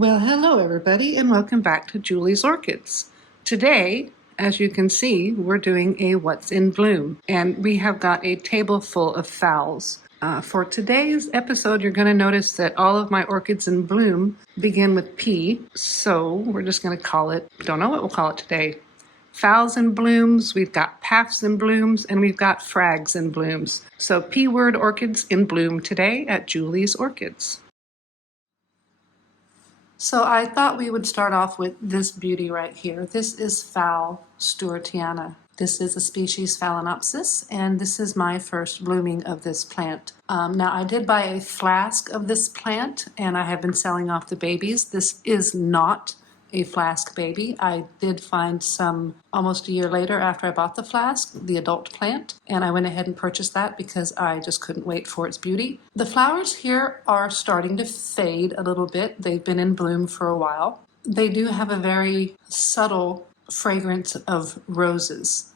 Well, hello everybody, and welcome back to Julie's Orchids. Today, as you can see, we're doing a What's in Bloom, and we have got a table full of phals. For today's episode, you're going to notice that all of my orchids in bloom begin with P, so we're just going to call it, don't know what we'll call it today. Phals in blooms, we've got paphs in blooms, and we've got frags in blooms. So P-word orchids in bloom today at Julie's Orchids. So I thought we would start off with this beauty right here. This is Phal stewartiana. This is a species Phalaenopsis, and this is my first blooming of this plant. Now I did buy a flask of this plant, and I have been selling off the babies. This is not a flask baby. I did find some almost a year later after I bought the flask, the adult plant, and I went ahead and purchased that because I just couldn't wait for its beauty. The flowers here are starting to fade a little bit. They've been in bloom for a while. They do have a very subtle fragrance of roses.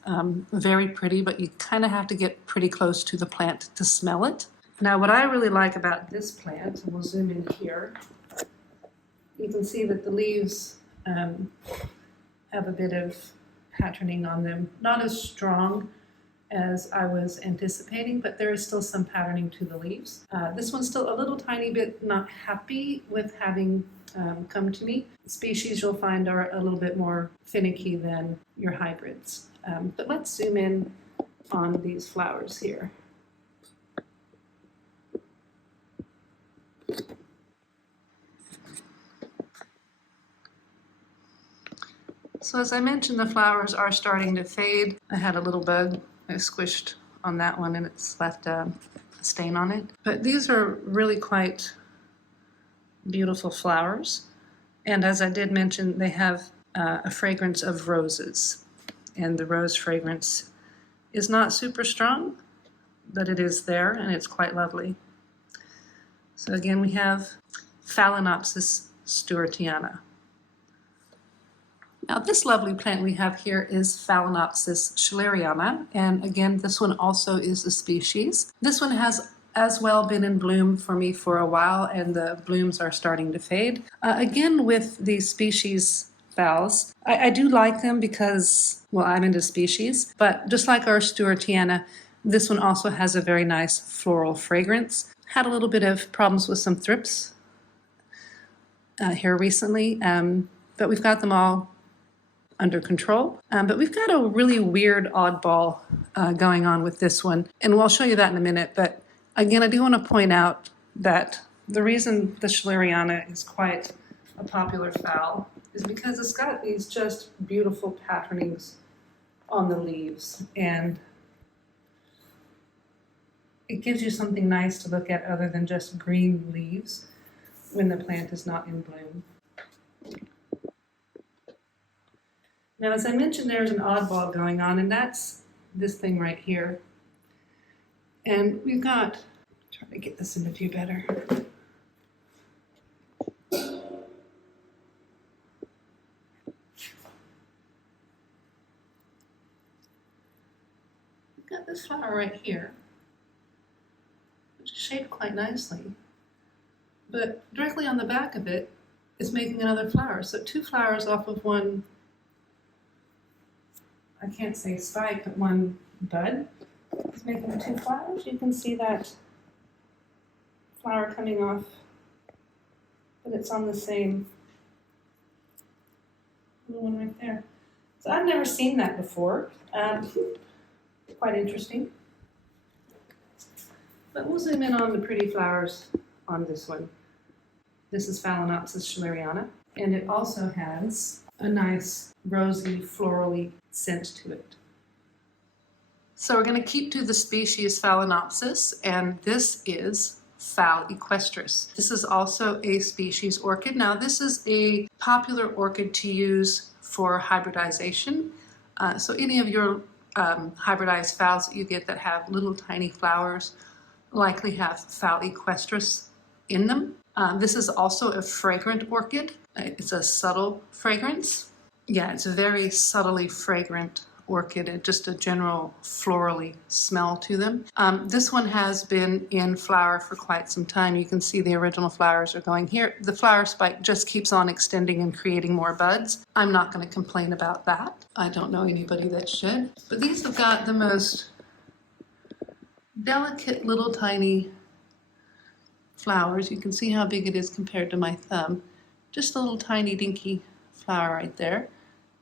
Very pretty, but you kind of have to get pretty close to the plant to smell it. Now what I really like about this plant, and we'll zoom in here, you can see that the leaves have a bit of patterning on them. Not as strong as I was anticipating, but there is still some patterning to the leaves. This one's still a little tiny bit not happy with having come to me. Species you'll find are a little bit more finicky than your hybrids. But let's zoom in on these flowers here. So as I mentioned, the flowers are starting to fade. I had a little bug I squished on that one and it's left a stain on it. But these are really quite beautiful flowers. And as I did mention, they have a fragrance of roses. And the rose fragrance is not super strong, but it is there and it's quite lovely. So again, we have Phalaenopsis stewartiana. Now this lovely plant we have here is Phalaenopsis schlariana, and again this one also is a species. This one has as well been in bloom for me for a while, and the blooms are starting to fade. Again with these species phals, I do like them because, well, I'm into species, but just like our stewartiana, this one also has a very nice floral fragrance. Had a little bit of problems with some thrips here recently, but we've got them all under control. But we've got a really weird oddball going on with this one, and we'll show you that in a minute. But again, I do want to point out that the reason the schlariana is quite a popular phal is because it's got these just beautiful patternings on the leaves, and it gives you something nice to look at other than just green leaves when the plant is not in bloom. Now, as I mentioned, there's an oddball going on, and that's this thing right here. And we've got, try to get this in view better. We've got this flower right here, which is shaped quite nicely. But directly on the back of it is making another flower. So two flowers off of one, I can't say spike, but one bud is making two flowers. You can see that flower coming off, but it's on the same little one right there. So I've never seen that before. Quite interesting. But we'll zoom in on the pretty flowers on this one. This is Phalaenopsis schlariana, and it also has a nice rosy, florally scent to it. So we're going to keep to the species Phalaenopsis, and this is Phal equestras. This is also a species orchid. Now this is a popular orchid to use for hybridization. So any of your hybridized phals that you get that have little tiny flowers likely have Phal equestras in them. This is also a fragrant orchid. It's a subtle fragrance. Yeah, it's a very subtly fragrant orchid and just a general florally smell to them. This one has been in flower for quite some time. You can see the original flowers are going here. The flower spike just keeps on extending and creating more buds. I'm not going to complain about that. I don't know anybody that should. But these have got the most delicate little tiny flowers. You can see how big it is compared to my thumb. Just a little tiny dinky flower right there.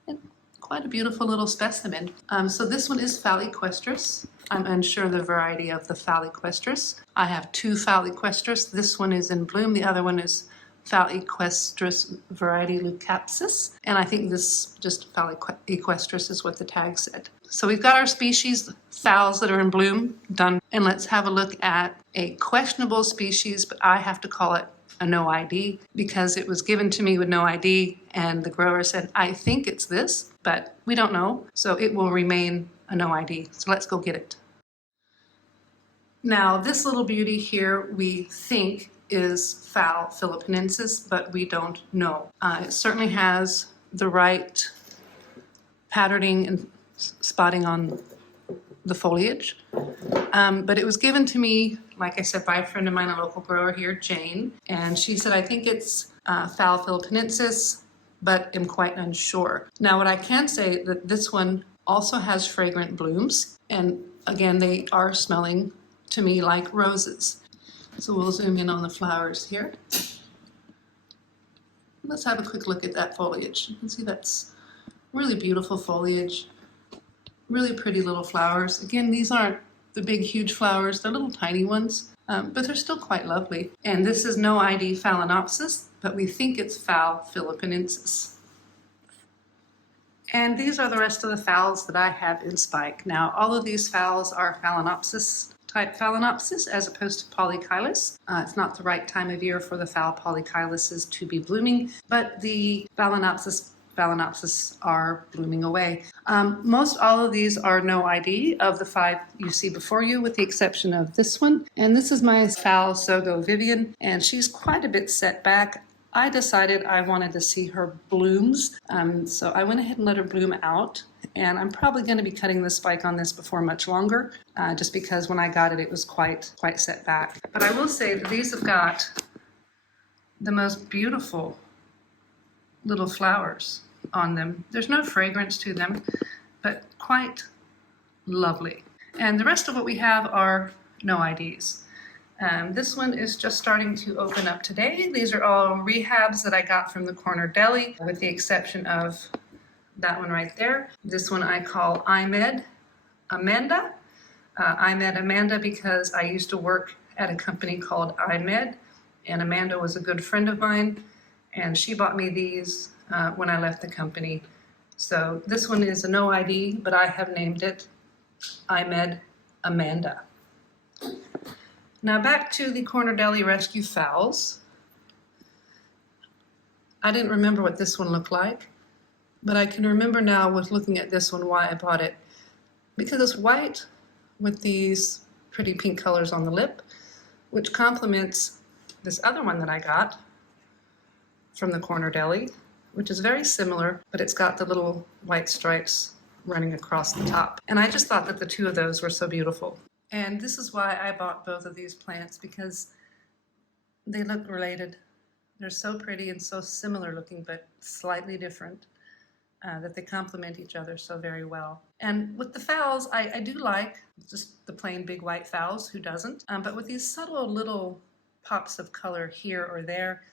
And quite a beautiful little specimen. So this one is Phalaenopsis. I'm unsure the variety of the Phalaenopsis. I have two Phalaenopsis. This one is in bloom. The other one is Phalaenopsis variety Leucopsis. And I think this just Phalaenopsis is what the tag said. So we've got our species phals that are in bloom done. And let's have a look at a questionable species, but I have to call it a no ID because it was given to me with no ID and the grower said, I think it's this, but we don't know. So it will remain a no ID. So let's go get it. Now this little beauty here we think is Philippinesis, but we don't know. It certainly has the right patterning and spotting on the foliage. But it was given to me, like I said, by a friend of mine, a local grower here, Jane, and she said, I think it's Philippinesis, but am quite unsure. Now what I can say that this one also has fragrant blooms, and again, they are smelling to me like roses. So we'll zoom in on the flowers here. Let's have a quick look at that foliage. You can see that's really beautiful foliage. Really pretty little flowers. Again, these aren't the big, huge flowers. They're little tiny ones, but they're still quite lovely. And this is no ID Phalaenopsis, but we think it's Philippinesis. And these are the rest of the phals that I have in spike. Now, all of these phals are Phalaenopsis type Phalaenopsis as opposed to polychilous. It's not the right time of year for the phal polychyluses to be blooming, but the Phalaenopsis are blooming away. Most all of these are no ID of the 5 you see before you, with the exception of this one. And this is my phal Sogo Vivian, and she's quite a bit set back. I decided I wanted to see her blooms, so I went ahead and let her bloom out. And I'm probably going to be cutting the spike on this before much longer, just because when I got it, it was quite set back. But I will say that these have got the most beautiful little flowers on them. There's no fragrance to them, but quite lovely. And the rest of what we have are no IDs. This one is just starting to open up today. These are all rehabs that I got from the corner deli, with the exception of that one right there. This one I call IMed Amanda. IMed Amanda because I used to work at a company called IMed, and Amanda was a good friend of mine, and she bought me these when I left the company. So this one is a no ID, but I have named it IMed Amanda. Now back to the Corner Deli Rescue Phals. I didn't remember what this one looked like, but I can remember now with looking at this one why I bought it. Because it's white with these pretty pink colors on the lip, which complements this other one that I got from the Corner Deli, which is very similar, but it's got the little white stripes running across the top. And I just thought that the two of those were so beautiful. And this is why I bought both of these plants, because they look related. They're so pretty and so similar looking, but slightly different, that they complement each other so very well. And with the phals, I do like just the plain big white phals, who doesn't? But with these subtle little pops of color here or there,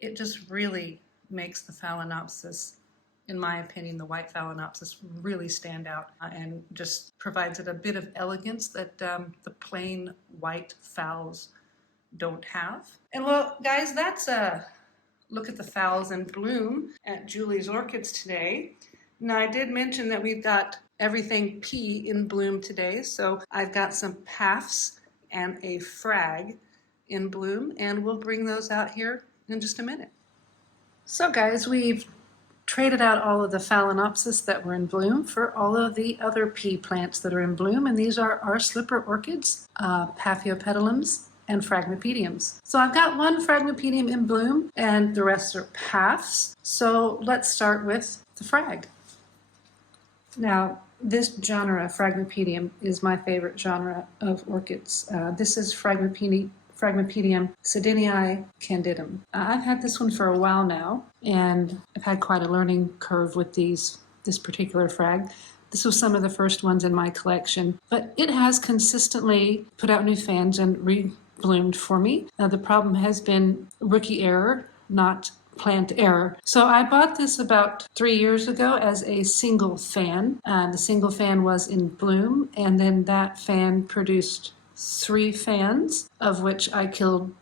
it just really makes the Phalaenopsis, in my opinion, the white Phalaenopsis, really stand out and just provides it a bit of elegance that the plain white phals don't have. And well, guys, that's a look at the phals in bloom at Julie's Orchids today. Now, I did mention that we've got everything P in bloom today, so I've got some PAFs and a frag in bloom, and we'll bring those out here in just a minute. So guys, we've traded out all of the Phalaenopsis that were in bloom for all of the other pea plants that are in bloom, and these are our slipper orchids, Paphiopedilums and Fragmapediums. So I've got one Fragmapedium in bloom and the rest are PAFs. So let's start with the frag. Now, This genre, Fragmipedium, is my favorite genre of orchids. This is Fragmipedium Sedinii candidum. I've had this one for a while now, and I've had quite a learning curve with this particular frag. This was some of the first ones in my collection, but it has consistently put out new fans and rebloomed for me. The problem has been rookie error, not plant error. So I bought this about 3 years ago as a single fan. The single fan was in bloom, and then that fan produced 3 fans, of which I killed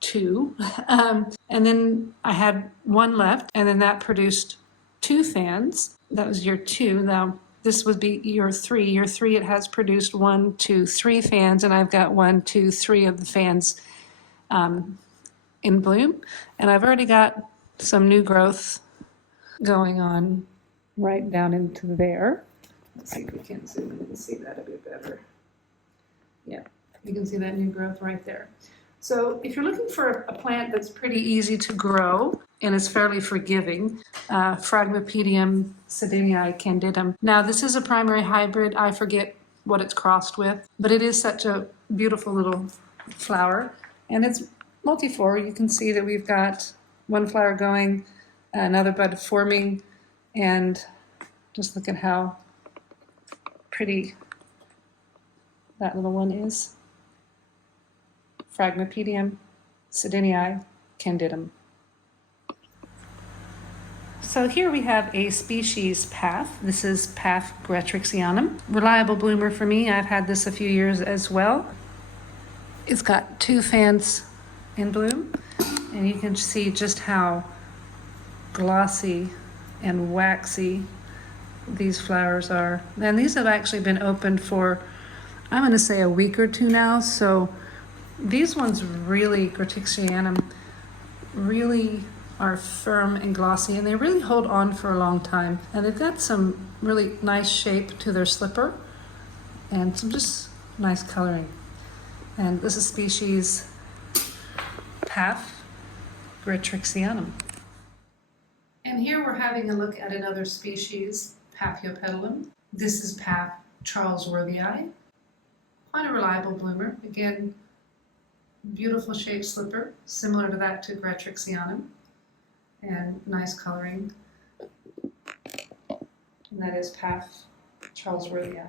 2. And then I had 1 left, and then that produced 2 fans. That was year 2. Now this would be year 3. Year 3, it has produced 1, 2, 3 fans, and I've got 1, 2, 3 of the fans in bloom. And I've already got some new growth going on right down into there. Let's see if we can zoom in and see that a bit better. Yeah, you can see that new growth right there. So if you're looking for a plant that's pretty easy to grow and is fairly forgiving, Fragmipedium Sedinii candidum. Now this is a primary hybrid. I forget what it's crossed with, but it is such a beautiful little flower, and it's multiflora. You can see that we've got 1 flower going, another bud forming, and just look at how pretty that little one is. Fragmipedium Sedinii candidum. So here we have a species path. This is Path gratrixionum. Reliable bloomer for me. I've had this a few years as well. It's got 2 fans in bloom, and you can see just how glossy and waxy these flowers are. And these have actually been opened for, I'm going to say, a week or 2 now. So these ones really, gratrixionum, really are firm and glossy, and they really hold on for a long time. And they've got some really nice shape to their slipper and some just nice coloring. And this is species Path gratrixionum. And here we're having a look at another species, Paphiopedilum. This is Path charlesworthii. Quite a reliable bloomer. Again, beautiful shaped slipper, similar to that to gratrixionum, and nice coloring. And that is Path charlesworthii.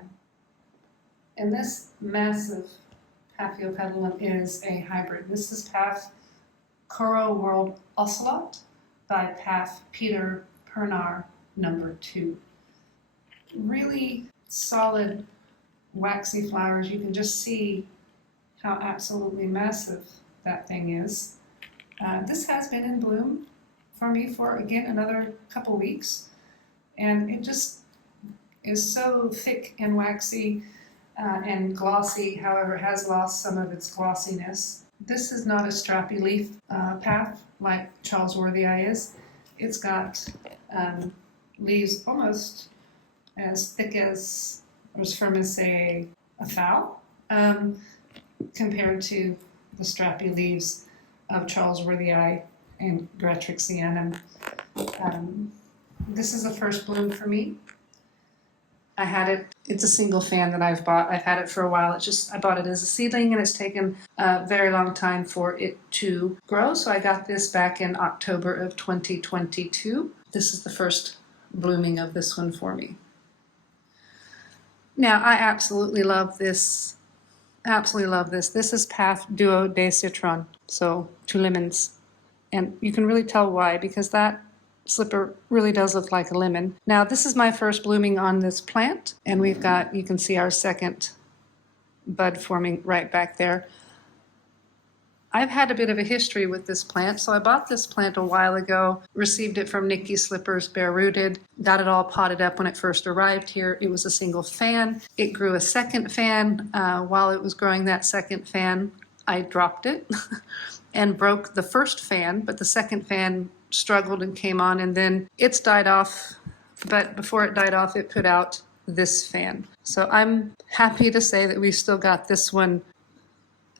And this massive Paphiopedilum is a hybrid. This is Path Coro World Ocelot by Path Peter Pernar number 2. Really solid, waxy flowers. You can just see how absolutely massive that thing is. This has been in bloom for me for, again, another couple weeks. And it just is so thick and waxy and glossy, however, has lost some of its glossiness. This is not a strappy leaf path like charlesworthii is. It's got leaves almost as thick as, I was firm to say, a fowl, compared to the strappy leaves of charlesworthii and gratrixionum. This is the first bloom for me. I had it, it's a single fan that I've bought. I've had it for a while. I bought it as a seedling, and it's taken a very long time for it to grow. So I got this back in October of 2022. This is the first blooming of this one for me. Now, I absolutely love this. Absolutely love this. This is Path Duo de Citron. So 2 lemons. And you can really tell why, because that slipper really does look like a lemon. Now, this is my first blooming on this plant, and we've got, you can see our second bud forming right back there. I've had a bit of a history with this plant, so I bought this plant a while ago, received it from Nikki Slippers bare rooted, got it all potted up when it first arrived here. It was a single fan. It grew a second fan. While it was growing that second fan, I dropped it and broke the first fan, but the second fan struggled and came on, and then it's died off, but before it died off, it put out this fan. So I'm happy to say that we still got this one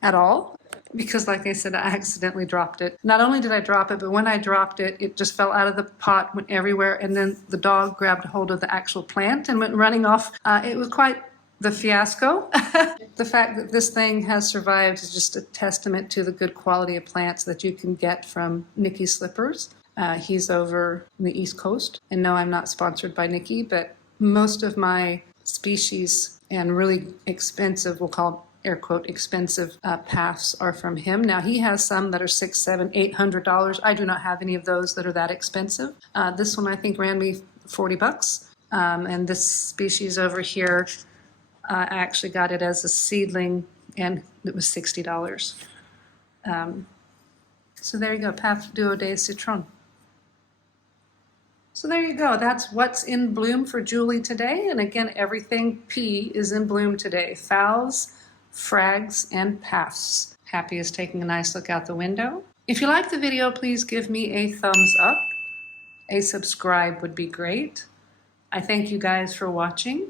at all. because like I said, I accidentally dropped it. Not only did I drop it, but when I dropped it, it just fell out of the pot, went everywhere, and then the dog grabbed hold of the actual plant and went running off. It was quite the fiasco. The fact that this thing has survived is just a testament to the good quality of plants that you can get from Nikki Slippers. He's over in the East Coast. And no, I'm not sponsored by Nikki, but most of my species and really expensive, we'll call air quote expensive paths are from him. Now he has some that are $600, $700, $800. I do not have any of those that are that expensive. This one I think ran me 40 bucks. And this species over here, I actually got it as a seedling and it was $60. So there you go, Path Duo de Citron. So there you go, that's what's in bloom for Julie today. And again, everything P is in bloom today. Phals, frags, and paths. Happy is taking a nice look out the window. If you like the video, please give me a thumbs up. A subscribe would be great. I thank you guys for watching.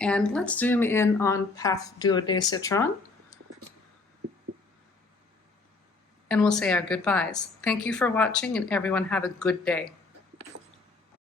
And let's zoom in on Path Duo de Citron. And we'll say our goodbyes. Thank you for watching, and everyone have a good day.